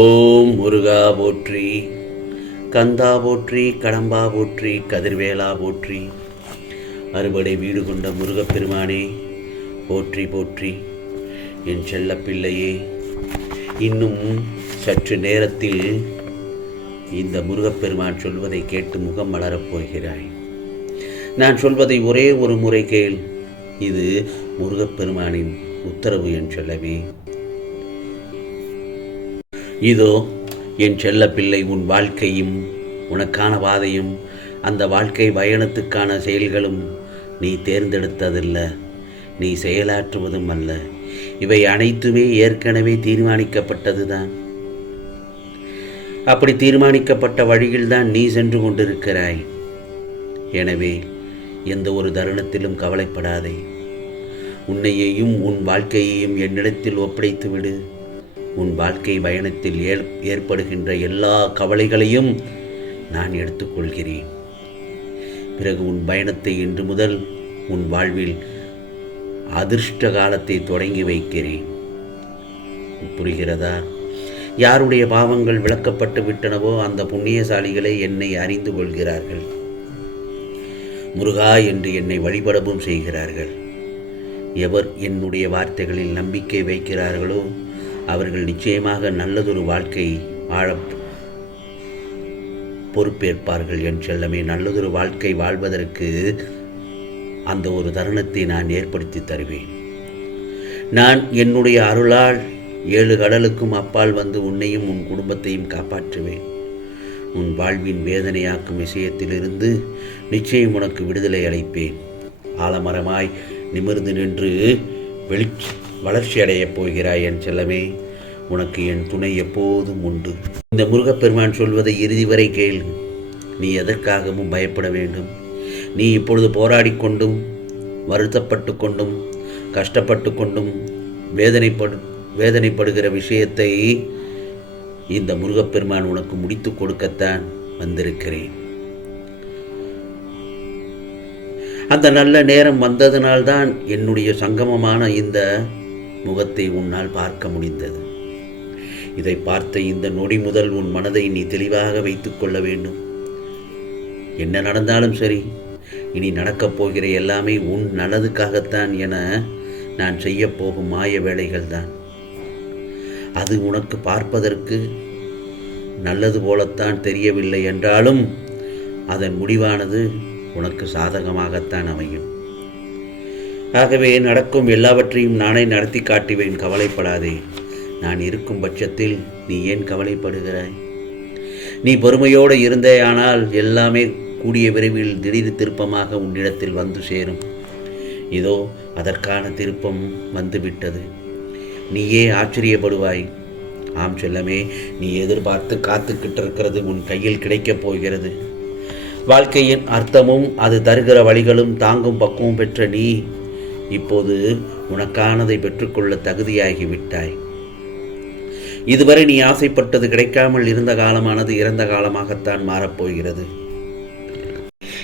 ஓம் முருகா போற்றி கந்தா போற்றி கடம்பா போற்றி கதிர்வேலா போற்றி. அறுபடை வீடு கொண்ட முருகப்பெருமானே போற்றி போற்றி. என் செல்லப்பிள்ளையே இன்னும் சற்று நேரத்தில் இந்த முருகப்பெருமான் சொல்வதை கேட்டு முகம் மலரப் போகிறாய். நான் சொல்வதை ஒரே ஒரு முறை கேள். இது முருகப்பெருமானின் உத்தரவு என் செல்லவி இதோ என் செல்ல பிள்ளை உன் வாழ்க்கையும் உனக்கான பாதையும் அந்த வாழ்க்கை பயணத்துக்கான செயல்களும் நீ தேர்ந்தெடுத்ததல்ல. நீ செயலாற்றுவதும் அல்ல. இவை அனைத்துமே ஏற்கனவே தீர்மானிக்கப்பட்டதுதான். அப்படி தீர்மானிக்கப்பட்ட வழியில்தான் நீ சென்று கொண்டிருக்கிறாய். எனவே எந்த ஒரு தருணத்திலும் கவலைப்படாதே. உன்னையையும் உன் வாழ்க்கையையும் என்னிடத்தில் ஒப்படைத்து விடு உன் வாழ்க்கை பயணத்தில் ஏல் ஏற்படுகின்ற எல்லா கவலைகளையும் நான் எடுத்துக்கொள்கிறேன். பிறகு உன் பயணத்தை இன்று முதல் உன் வாழ்வில் அதிர்ஷ்ட காலத்தை தொடங்கி வைக்கிறேன். புரிகிறதா? யாருடைய பாவங்கள் விளக்கப்பட்டு விட்டனவோ அந்த புண்ணியசாலிகளை என்னை அறிந்து கொள்கிறார்கள். முருகா என்று என்னை வழிபடவும் செய்கிறார்கள். எவர் என்னுடைய வார்த்தைகளில் நம்பிக்கை வைக்கிறார்களோ அவர்கள் நிச்சயமாக நல்லதொரு வாழ்க்கை வாழ பொறுப்பேற்பார்கள் என் செல்லமே. நல்லதொரு வாழ்க்கை வாழ்வதற்கு அந்த ஒரு தருணத்தை நான் ஏற்படுத்தி தருவேன். நான் என்னுடைய அருளால் ஏழு கடலுக்கும் அப்பால் வந்து உன்னையும் உன் குடும்பத்தையும் காப்பாற்றுவேன். உன் வாழ்வின் வேதனையாக்கும் விஷயத்திலிருந்து நிச்சயம் உனக்கு விடுதலை அளிப்பேன். ஆலமரமாய் நிமிர்ந்து நின்று வெளிச் வளர்ச்சி அடையப் போகிறாய் என் செல்லமே. உனக்கு என் துணை எப்போதும் உண்டு. இந்த முருகப்பெருமான் சொல்வதை இறுதி வரை கேள். நீ எதற்காகவும் பயப்பட வேண்டும். நீ இப்பொழுது போராடி கொண்டும் வருத்தப்பட்டு கொண்டும் கஷ்டப்பட்டு கொண்டும் வேதனைப்படு வேதனைப்படுகிற விஷயத்தை இந்த முருகப்பெருமான் உனக்கு முடித்து கொடுக்கத்தான் வந்திருக்கிறேன். அந்த நல்ல நேரம் வந்ததனால்தான் என்னுடைய சங்கமமான இந்த முகத்தை உன்னால் பார்க்க முடிந்தது. இதை பார்த்த இந்த நொடி முதல் உன் மனதை நீ தெளிவாக வைத்துக் கொள்ள வேண்டும். என்ன நடந்தாலும் சரி இனி நடக்கப் போகிற எல்லாமே உன் நல்லதுக்காகத்தான் என நான் செய்ய போகும் மாய வேலைகள் தான் அது உனக்கு பார்ப்பதற்கு நல்லது போலத்தான் தெரியவில்லை என்றாலும் அதன் முடிவானது உனக்கு சாதகமாகத்தான் அமையும். ஆகவே நடக்கும் எல்லாவற்றையும் நானே நடத்தி காட்டுவேன் கவலைப்படாதே. நான் இருக்கும் பட்சத்தில் நீ ஏன் கவலைப்படுகிறாய்? நீ பொறுமையோடு இருந்தே ஆனால் எல்லாமே கூடிய விரைவில் திடீர் திருப்பமாக உன்னிடத்தில் வந்து சேரும். இதோ அதற்கான திருப்பம் வந்துவிட்டது. நீயே ஆச்சரியப்படுவாய். ஆம் செல்லமே நீ எதிர்பார்த்து காத்துக்கிட்டு இருக்கிறது உன் கையில் கிடைக்கப் போகிறது. வாழ்க்கையின் அர்த்தமும் அது தருகிற வழிகளும் தாங்கும் பக்குவம் பெற்ற நீ இப்போது உனக்கானதை பெற்றுக்கொள்ள தகுதியாகி விட்டாய் இதுவரை நீ ஆசைப்பட்டது கிடைக்காமல் இருந்த காலமானது இறந்த காலமாகத்தான் மாறப்போகிறது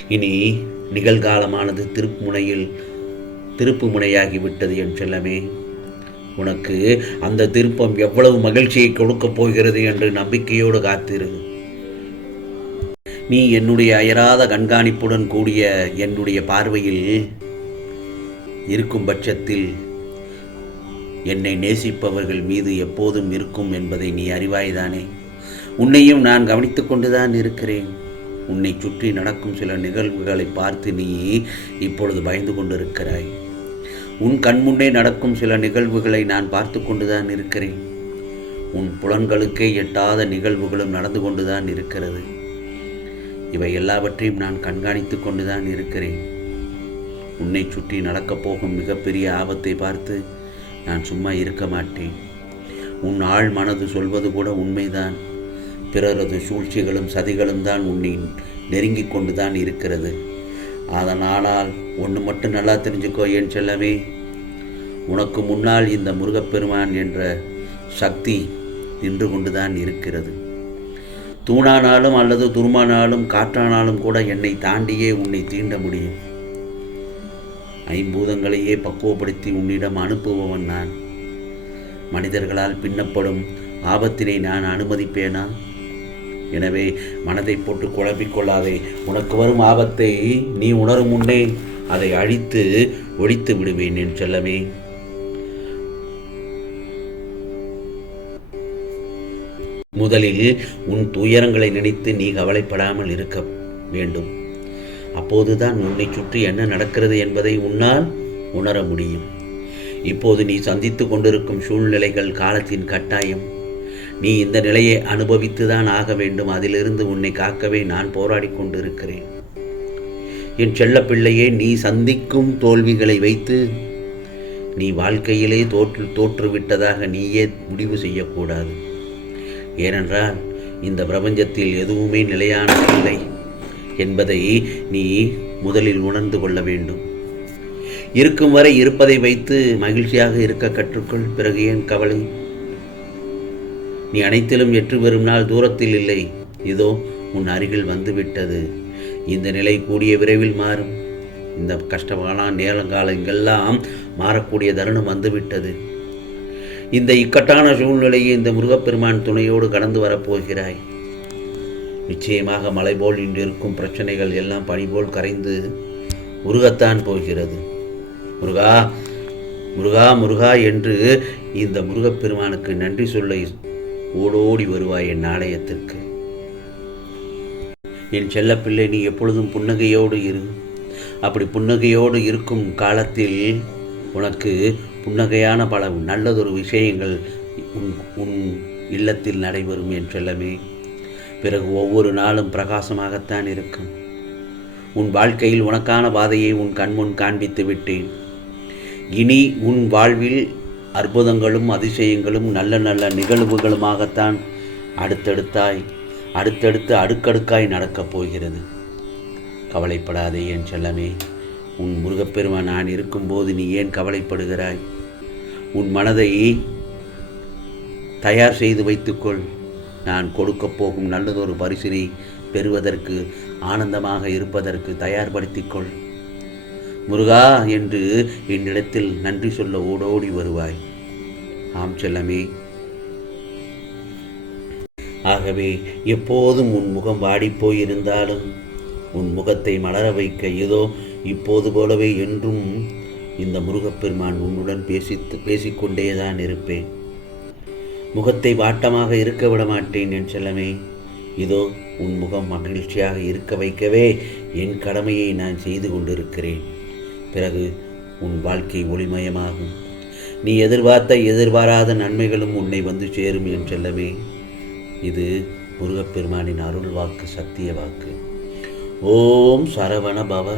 இனி நிகழ்காலமானது திருப்புமுனையில் திருப்பு முனையாகிவிட்டது என் செல்லமே. உனக்கு அந்த திருப்பம் எவ்வளவு மகிழ்ச்சியை கொடுக்கப் போகிறது என்று நம்பிக்கையோடு காத்திரு. நீ என்னுடைய அயராத கண்காணிப்புடன் கூடிய என்னுடைய பார்வையில் இருக்கும் பட்சத்தில் என்னை நேசிப்பவர்கள் மீது எப்போதும் இருக்கும் என்பதை நீ அறிவாய்தானே? உன்னையும் நான் கவனித்து கொண்டுதான் இருக்கிறேன். உன்னை சுற்றி நடக்கும் சில நிகழ்வுகளை பார்த்து நீ இப்பொழுது பயந்து கொண்டிருக்கிறாய். உன் கண்முன்னே நடக்கும் சில நிகழ்வுகளை நான் பார்த்து கொண்டுதான் இருக்கிறேன். உன் புலன்களுக்கே எட்டாத நிகழ்வுகளும் நடந்து கொண்டுதான் இருக்கிறது. இவை எல்லாவற்றையும் நான் கண்காணித்து கொண்டுதான் இருக்கிறேன். உன்னை சுற்றி நடக்கப் போகும் மிகப்பெரிய ஆபத்தை பார்த்து நான் சும்மா இருக்க மாட்டேன். உன் ஆள் மனது சொல்வது கூட உண்மைதான். பிறரது சூழ்ச்சிகளும் சதிகளும் தான் உன்னை நெருங்கி கொண்டு தான் இருக்கிறது. அதனால் ஒன்று மட்டும் நல்லா தெரிஞ்சுக்கோ ஏன் செல்லவே உனக்கு முன்னால் இந்த முருகப்பெருமான் என்ற சக்தி நின்று கொண்டுதான் இருக்கிறது. தூணானாலும் அல்லது துருமானாலும் காற்றானாலும் கூட என்னை தாண்டியே உன்னை தீண்ட முடியும். ஐம்பூதங்களையே பக்குவப்படுத்தி உன்னிடம் அனுப்புபவன் நான். மனிதர்களால் பின்னப்படும் ஆபத்தினை நான் அனுமதிப்பேனா? எனவே மனதை போட்டு குழப்பிக் கொள்ளாதே. உனக்கு வரும் ஆபத்தை நீ உணரும் முன்னே அதை அழித்து ஒழித்து விடுவேன் என் செல்லமே. முதலில் உன் துயரங்களை நினைத்து நீ கவலைப்படாமல் இருக்க வேண்டும். அப்போதுதான் உன்னை சுற்றி என்ன நடக்கிறது என்பதை உன்னால் உணர முடியும். இப்போது நீ சந்தித்து கொண்டிருக்கும் சூழ்நிலைகள் காலத்தின் கட்டாயம். நீ இந்த நிலையை அனுபவித்துதான் ஆக வேண்டும். அதிலிருந்து உன்னை காக்கவே நான் போராடி கொண்டிருக்கிறேன். என் செல்லப்பிள்ளையே நீ சந்திக்கும் தோல்விகளை வைத்து நீ வாழ்க்கையிலே தோற்று தோற்றுவிட்டதாக நீயே முடிவு செய்யக்கூடாது. ஏனென்றால் இந்த பிரபஞ்சத்தில் எதுவுமே நிலையானதில்லை என்பதை நீ முதலில் உணர்ந்து கொள்ள வேண்டும். இருக்கும் வரை இருப்பதை வைத்து மகிழ்ச்சியாக இருக்க கற்றுக்கொள். பிறகு ஏன் கவலை? நீ அனைத்திலும் வெற்றி பெறும் நாள் தூரத்தில் இல்லை. இதோ உன் அருகில் வந்துவிட்டது. இந்த நிலை கூடிய விரைவில் மாறும். இந்த கஷ்டமான நேரங்காலங்கள்லாம் மாறக்கூடிய தருணம் வந்துவிட்டது. இந்த இக்கட்டான சூழ்நிலையை இந்த முருகப்பெருமான் துணையோடு கடந்து வரப்போகிறாய். நிச்சயமாக மலை போல் இன்றிருக்கும் பிரச்சனைகள் எல்லாம் பனி போல் கரைந்து முருகத்தான் போகிறது. முருகா முருகா முருகா என்று இந்த முருகப்பெருமானுக்கு நன்றி சொல்ல ஓடோடி வருவாய் என் ஆலயத்திற்கு என் செல்லப்பிள்ளை நீ எப்பொழுதும் புன்னகையோடு இரு. அப்படி புன்னகையோடு இருக்கும் காலத்தில் உனக்கு புன்னகையான பல நல்லதொரு விஷயங்கள் உன் உன் இல்லத்தில் நடைபெறும் என் செல்லமே. பிறகு ஒவ்வொரு நாளும் பிரகாசமாகத்தான் இருக்கும். உன் வாழ்க்கையில் உனக்கான பாதையை உன் கண்முன் காண்பித்து விட்டேன். இனி உன் வாழ்வில் அற்புதங்களும் அதிசயங்களும் நல்ல நல்ல நிகழ்வுகளுமாகத்தான் அடுத்தடுத்தாய் அடுத்தடுத்து அடுக்கடுக்காய் நடக்கப் போகிறது. கவலைப்படாதே என் செல்லமே. உன் முருகப்பெருமான் நான் இருக்கும்போது நீ ஏன் கவலைப்படுகிறாய்? உன் மனதை தயார் செய்து வைத்துக்கொள். நான் கொடுக்கப் போகும் நல்லதொரு பரிசினை பெறுவதற்கு ஆனந்தமாக இருப்பதற்கு தயார்படுத்திக்கொள். முருகா என்று என்னிடத்தில் நன்றி சொல்ல ஓடோடி வருவாய். ஆம் செல்லமே. ஆகவே எப்போதும் உன் முகம் வாடிப்போயிருந்தாலும் உன் முகத்தை மலர வைக்க ஏதோ இப்போது போலவே என்றும் இந்த முருகப்பெருமான் உன்னுடன் பேசித்து பேசிக்கொண்டேதான் இருப்பேன். முகத்தை வாட்டமாக இருக்க விட மாட்டேன் என் செல்லமே. இதோ உன் முகம் மகிழ்ச்சியாக இருக்க வைக்கவே என் கடமையை நான் செய்து கொண்டிருக்கிறேன். பிறகு உன் வாழ்க்கை ஒளிமயமாகும். நீ எதிர்பார்த்த எதிர்பாராத நன்மைகளும் உன்னை வந்து சேரும் என் செல்லமே. இது முருகப்பெருமானின் அருள் வாக்கு சத்திய வாக்கு. ஓம் சரவண பவ